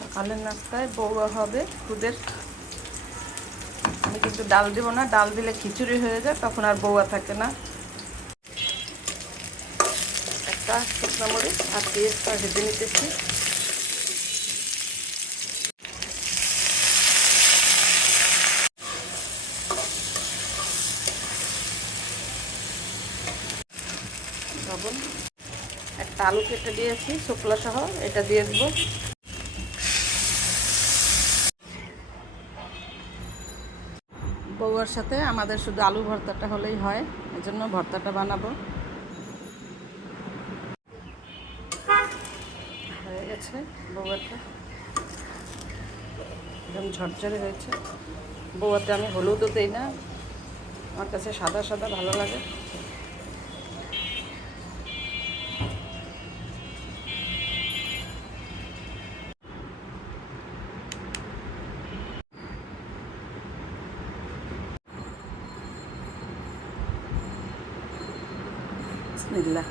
সকালের নাস্তায় বউয়া হবে খুদের। আমি কিন্তু ডাল দেবো না, ডাল দিলে খিচুড়ি হয়ে যায়, তখন আর বউয়া থাকে না। একটা শুকনো মরিচ আর পেঁয়াজটা ভেজে নিতেছি। লবণ, একটা আলু কেটে দিয়েছি শুকলা সহ, এটা দিয়ে দেবো। বউয়ার সাথে আমাদের শুধু আলু ভর্তাটা হলেই হয়, এজন্য ভর্তাটা বানাবো। হয়ে গেছে বউয়াটা, একদম ঝরঝরে হয়েছে। বউয়াতে আমি হলুদও দিই না, আমার কাছে সাদা সাদা ভালো লাগে। বিসমিল্লাহ।